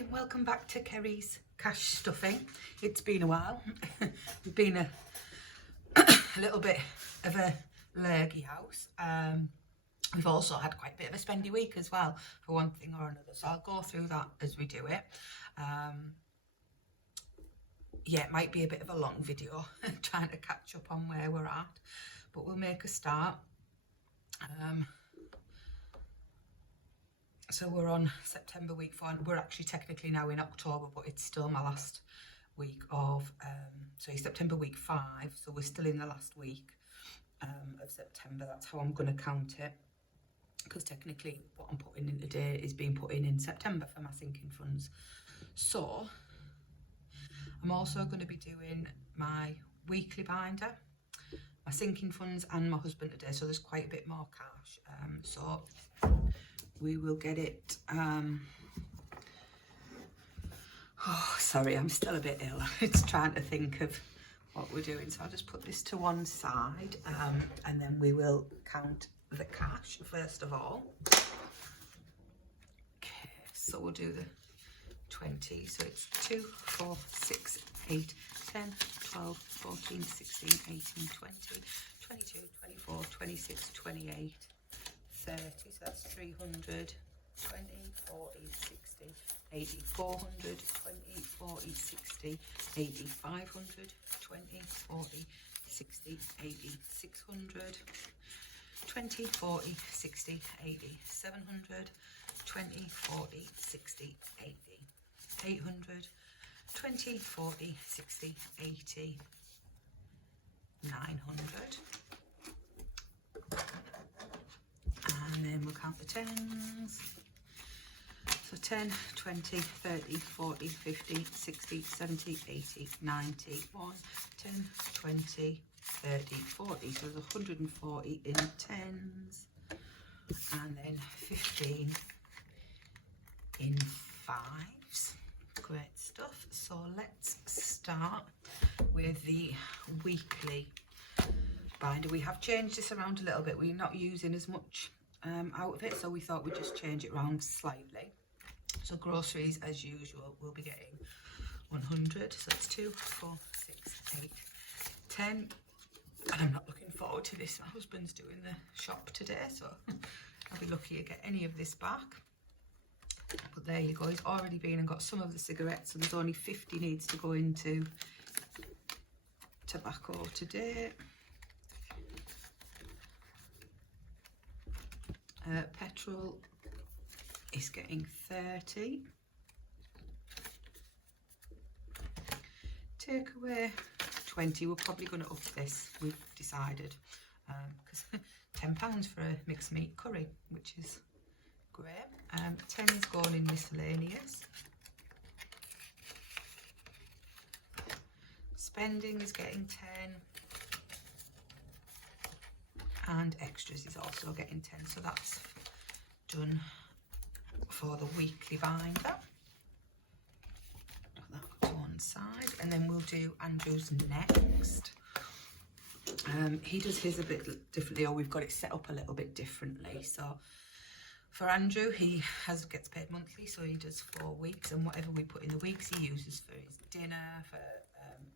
Hi, welcome back to Kerry's Cash Stuffing. It's been a while. We've been a little bit of a lurgy house. We've also had quite a bit of a spendy week as well, for one thing or another. So I'll go through that as we do it. Yeah, it might be a bit of a long video, trying to catch up on where we're at, but we'll make a start. So we're on September week 4. We're actually technically now in October, but it's still my last week of, so it's September week 5. So we're still in the last week of September. That's how I'm going to count it. Because technically what I'm putting in today is being put in September for my sinking funds. So I'm also going to be doing my weekly binder, my sinking funds and my husband today. So there's quite a bit more cash. So we will get it. Oh, sorry, I'm still a bit ill. It's trying to think of what we're doing. So I'll just put this to one side, and then we will count the cash first of all. Okay, so we'll do the 20. So it's 2, 4, 6, 8, 10, 12, 14, 16, 18, 20, 22, 24, 26, 28. 30, so that's 300, 20, 40, 60, 80, 400, 20, 40, 60, 80, 500, 20, 40, 60, 80, 600, 20, 40, 60, 80, 700, 20, 40, 60, 80, 800, 20, 40, 60, 80, 900. And then we'll count the tens. So 10, 20, 30, 40, 50, 60, 70, 80, 90, 1, 10, 20, 30, 40. So there's 140 in tens. And then 15 in fives. Great stuff. So let's start with the weekly binder. We have changed this around a little bit. We're not using as much out of it, so we thought we'd just change it around slightly. So groceries, as usual, we'll be getting 100. So it's 2, 4, 6, 8, 10. And I'm not looking forward to this. My husband's doing the shop today, so I'll be lucky to get any of this back. But there you go. He's already been and got some of the cigarettes, and there's only 50 needs to go into tobacco today. Petrol is getting 30. Takeaway 20. We're probably going to up this, we've decided, because £10 for a mixed meat curry, which is great. 10 is going in miscellaneous. Spending is getting 10. And extras is also getting 10, so that's done for the weekly binder. Put that to one side, and then we'll do Andrew's next. He does his a bit differently, or we've got it set up a little bit differently. So for Andrew, he gets paid monthly, so he does 4 weeks, and whatever we put in the weeks, he uses for his dinner, for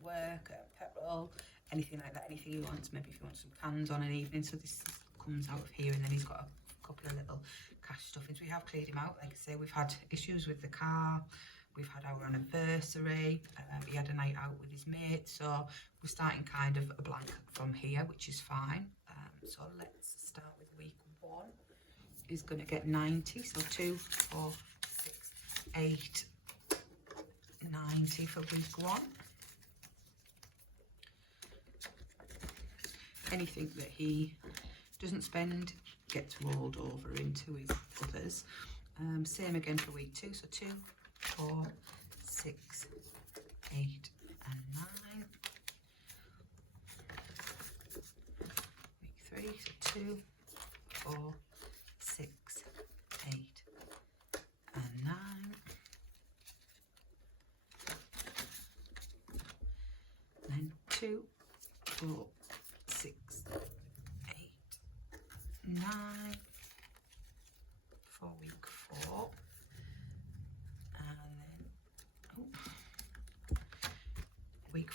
work, petrol, anything like that, anything he wants. Maybe if he wants some cans on an evening. So this comes out of here, and then he's got a couple of little cash stuffings. We have cleared him out. Like I say, we've had issues with the car. We've had our anniversary. He had a night out with his mates. So we're starting kind of a blank from here, which is fine. So let's start with week 1. He's going to get 90. So 2, 4, 6, 8, 90 for week 1. Anything that he doesn't spend gets rolled over into his others. Same again for week 2. So 2, 4, 6, 8 and 9. Week 3, so 2, 4, 6, 8 and 9. Then 2, 4, 6, 8, 9 for week 4, and then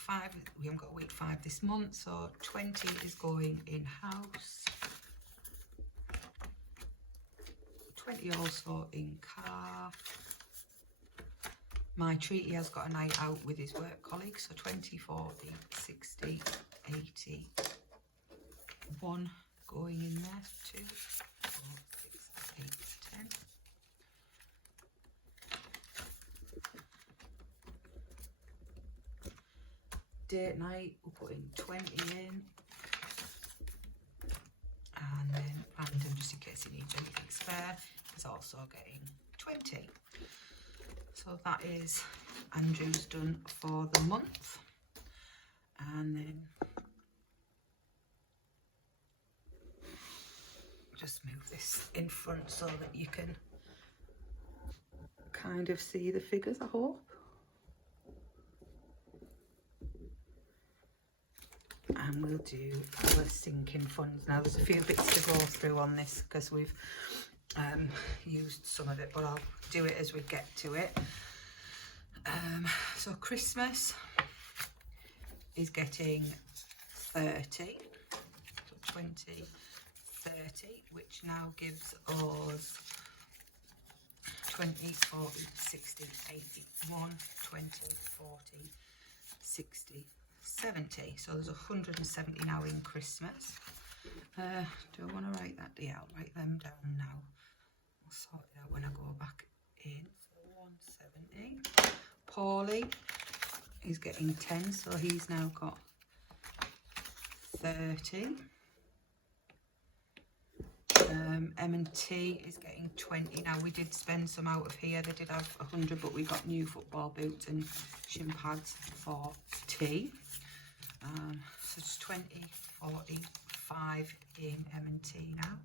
5, we haven't got week 5 this month, so 20 is going in house. 20 also in car. My treaty has got a night out with his work colleagues, so 20, 40, 60, 80. 1 going in there, 2, 4, 6, 8, 10. Date night, we'll put in 20 in. And then random, just in case he needs anything spare, is also getting 20. So that is Andrew's done for the month. And then just move this in front so that you can kind of see the figures, I hope. And we'll do our sinking funds. Now there's a few bits to go through on this because we've used some of it, but I'll do it as we get to it. So Christmas is getting 30, so 20, 30, which now gives us 20, 40, 60, 80, 1, 20, 40, 60, 70. So there's 170 now in Christmas. Do I want to write that? Yeah, I'll write them down now. I'll sort it out when I go back in. So 170. Paulie is getting 10, so he's now got 30. M&T is getting 20. Now we did spend some out of here. They did have 100, but we got new football boots and shin pads for T. So it's 20, 45 in M&T now.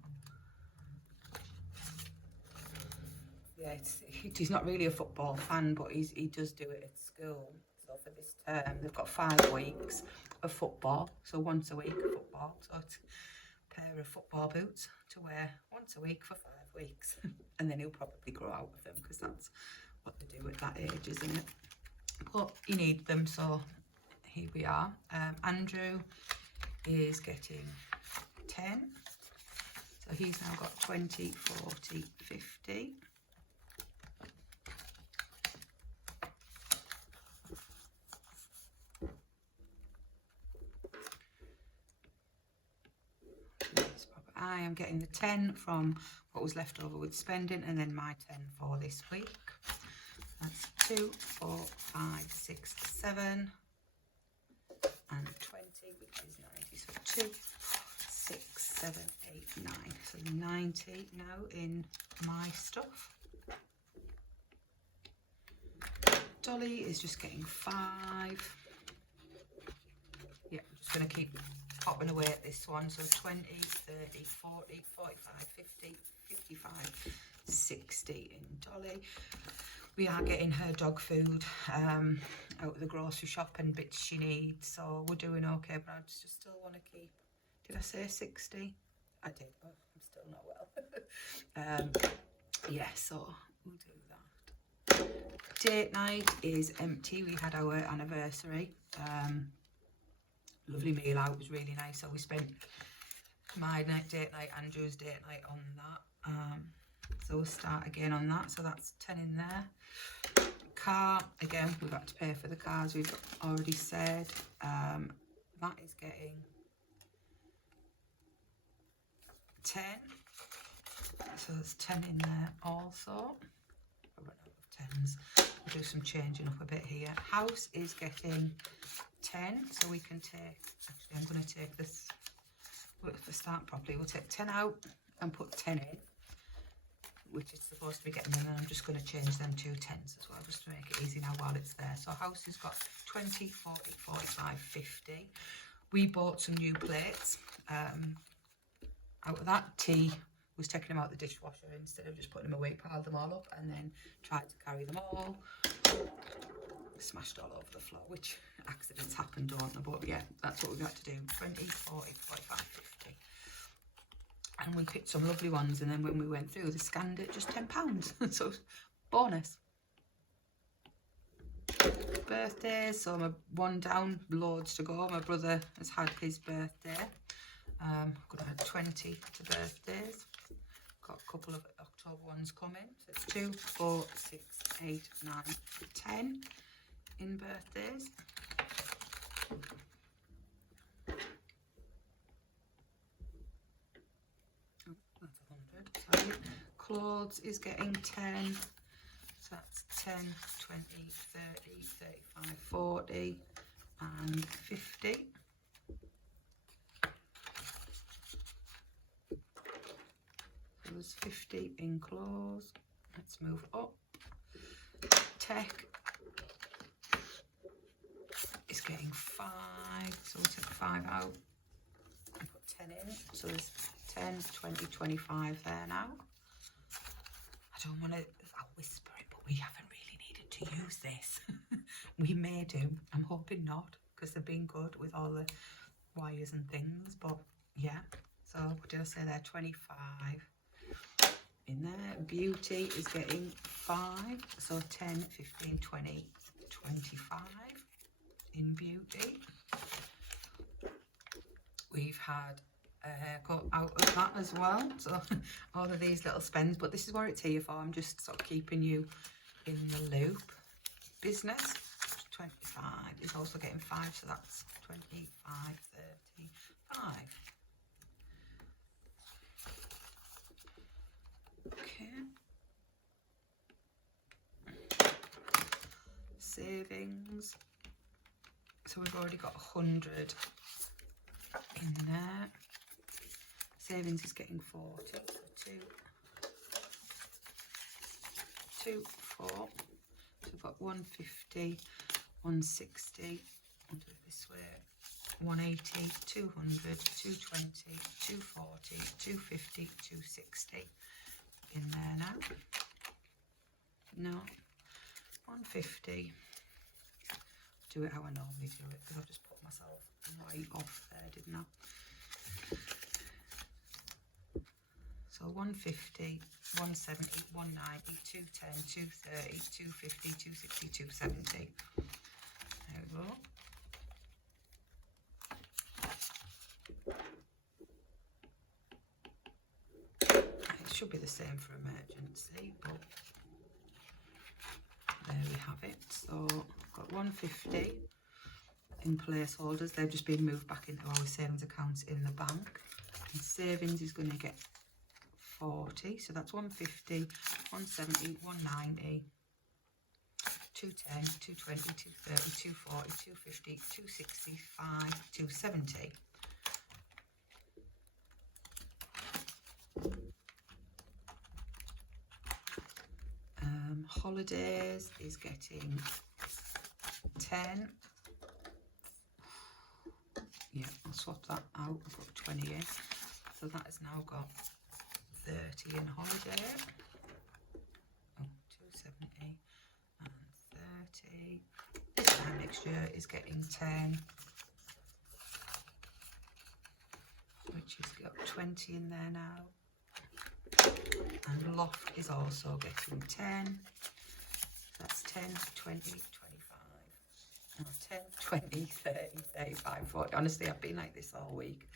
Yeah, he's not really a football fan, but he does do it at school. So for this term, they've got 5 weeks of football. So once a week of football. So it's a pair of football boots to wear once a week for 5 weeks. And then he'll probably grow out of them because that's what they do at that age, isn't it? But you need them, so here we are. Andrew is getting 10. So he's now got 20, 40, 50. I am getting the 10 from what was left over with spending, and then my 10 for this week. That's 2, 4, 5, 6, 7, and 20, which is 90. So 2, 6, 7, 8, 9. So 90 now in my stuff. Dolly is just getting 5. Yeah, I'm just going to keep popping away at this one. So 20, 30, 40, 45, 50, 55, 60 in Dolly. We are getting her dog food out of the grocery shop and bits she needs, so we're doing okay, but I just still want to keep, did I say 60? I did. Oh, I'm still not well. Yeah, so we'll do that. Date night is empty. We had our anniversary. Lovely meal out, it was really nice. So we spent my date night, Andrew's date night on that. So we'll start again on that. So that's 10 in there. Car, again, we've got to pay for the cars, we've already said. That is getting 10. So there's 10 in there also. I run out of 10s. We'll do some changing up a bit here. House is getting 10, so we can take, actually I'm going to take this, to start properly, we'll take 10 out and put 10 in, which is supposed to be getting in, and I'm just going to change them to 10s as well, just to make it easy now while it's there. So house has got 20, 40, 45, 50. We bought some new plates. Out of that, T was taking them out the dishwasher instead of just putting them away, piled them all up, and then tried to carry them all. Smashed all over the floor, which accidents happen, don't they? But yeah, that's what we've got to do. 20, 40, 45, 50. And we picked some lovely ones, and then when we went through, they scanned it just £10. So bonus. birthdays. So my one down, loads to go. My brother has had his birthday. Gonna add 20 to birthdays. Got a couple of October ones coming. So it's 2, 4, 6, 8, 9, 10 in birthdays. Oh, that's 100. Sorry. Clothes is getting 10. So that's 10, 20, 30, 35, 40 and 50. So there's 50 in clothes. Let's move up. Tech is getting 5. So we'll take 5 out and put 10 in. So there's 10, 20, 25 there now. I don't want to, I'll whisper it, but we haven't really needed to use this. We may do. I'm hoping not, because they've been good with all the wires and things. But yeah, so what did I say there? 25 in there. Beauty is getting 5. So 10, 15, 20, 25 in beauty. We've had a haircut out of that as well. So all of these little spends, but this is what it's here for. I'm just sort of keeping you in the loop. Business 25 is also getting 5, so that's 25, 35. Okay. Savings. So we've already got 100 in there. Savings is getting 40. So 2, 4. So we've got 150, 160. I'll do it this way. 180, 200, 220, 240, 250, 260 in there now. No, 150. Do it how I normally do it, because I've just put myself right off there, didn't I? So 150, 170, 190, 210, 230, 250, 260, 270. There we go. It should be the same for emergency, but there we have it. So I've got 150 in placeholders. They've just been moved back into our savings accounts in the bank. And savings is going to get 40. So that's 150, 170, 190, 210, 220, 230, 240, 250, 265, 270. Holidays is getting 10. Yeah, I'll swap that out and put 20 in. So that has now got 30 in holiday. Oh, 270 and 30. This time next year is getting 10. Which has got 20 in there now. And loft is also getting 10. That's 10, 20, 25. No, 10, 20, 30, 35, 40. Honestly, I've been like this all week.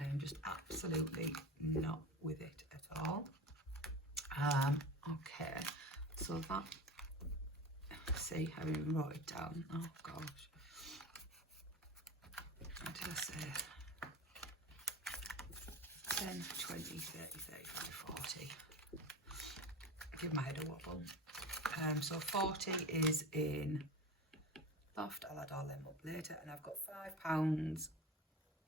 I am just absolutely not with it at all. Okay, so that, see, I haven't even wrote it down. Oh gosh. What did I say? 10, 20, 30, 35, 40. Give my head a wobble. So 40 is in loft. I'll add all them up later. And I've got £5,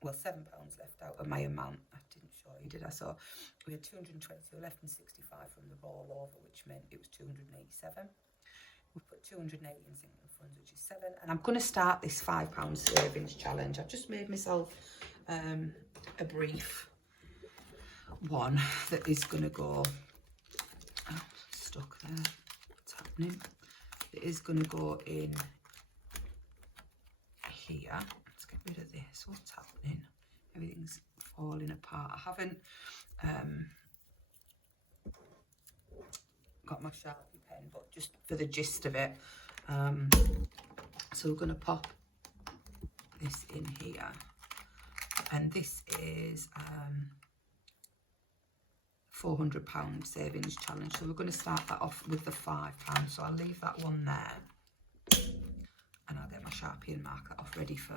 well, £7 left out of my amount. I didn't show you, did I? So we had 222 left and 65 from the rollover, which meant it was 287. We've put 280 in sinking funds, which is 7. And I'm going to start this £5 savings challenge. I've just made myself a brief one that is going to go, oh, stuck there, what's happening? It is going to go in here. Let's get rid of this. What's happening? Everything's falling apart. I haven't got my Sharpie pen, but just for the gist of it, So we're going to pop this in here, and this is £400 savings challenge. So we're going to start that off with the £5. So I'll leave that one there, and I'll get my Sharpie and marker off ready for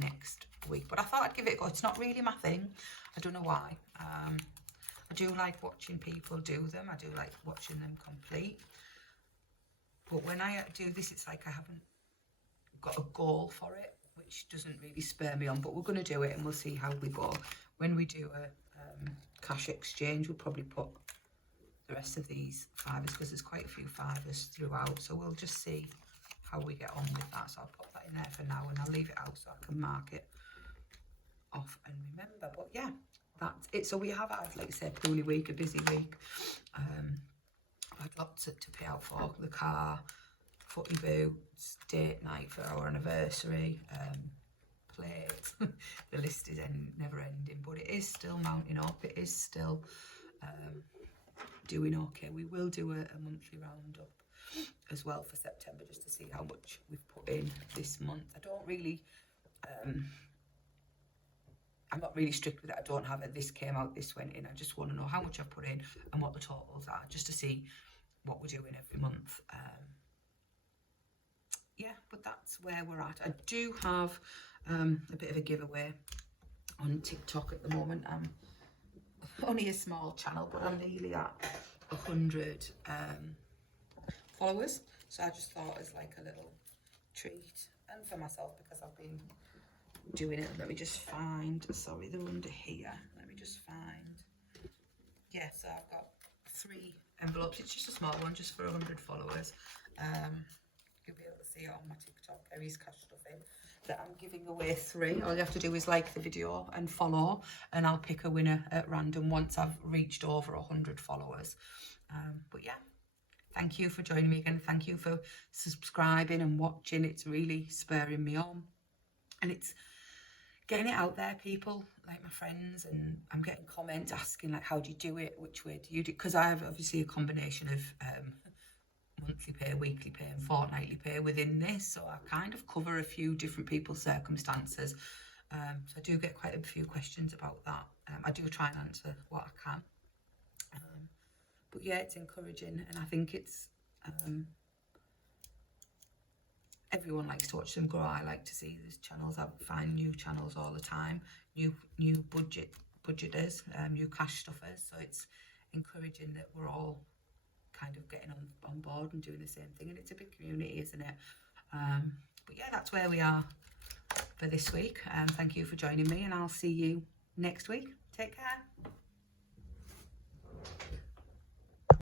next week. But I thought I'd give it a go. It's not really my thing. I don't know why. I do like watching people do them. I do like watching them complete. But when I do this, it's like I haven't got a goal for it, which doesn't really spur me on. But we're going to do it, and we'll see how we go. When we do a cash exchange, we'll probably put the rest of these fivers, because there's quite a few fivers throughout. So we'll just see how we get on with that. So I'll put that in there for now, and I'll leave it out so I can mark it off and remember. But yeah, that's it. So we have had, like I said, Pooly week, a busy week. I've had lots to pay out for: the car, footy boots, date night for our anniversary, plates. The list is never ending, but it is still mounting up. It is still doing okay. We will do a monthly roundup as well for September, just to see how much we've put in this month. I don't really I'm not really strict with it. I don't have it, this came out, this went in. I just want to know how much I've put in and what the totals are, just to see what we're doing every month. Yeah, but that's where we're at. I do have a bit of a giveaway on TikTok at the moment. I'm only a small channel, but I'm nearly at 100 followers. So I just thought as like a little treat, and for myself, because I've been doing it. Let me just find, sorry, they're under here. Let me just find, yeah, so I've got 3 envelopes. It's just a small one, just for 100 followers. You'll be able to see it on my TikTok, Kerry's Cash Stuffing, that I'm giving away 3. All you have to do is like the video and follow, and I'll pick a winner at random once I've reached over 100 followers. But yeah, thank you for joining me again. Thank you for subscribing and watching. It's really spurring me on, and it's getting it out there, people, like my friends, and I'm getting comments asking, like, how do you do it? Which way do you do it? Because I have obviously a combination of monthly pay, weekly pay and fortnightly pay within this, so I kind of cover a few different people's circumstances. So I do get quite a few questions about that. I do try and answer what I can. But yeah, it's encouraging, and I think it's everyone likes to watch them grow. I like to see these channels. I find new channels all the time, new budgeters, new cash stuffers. So it's encouraging that we're all kind of getting on board and doing the same thing. And it's a big community, isn't it? But yeah, that's where we are for this week. Thank you for joining me, and I'll see you next week. Take care.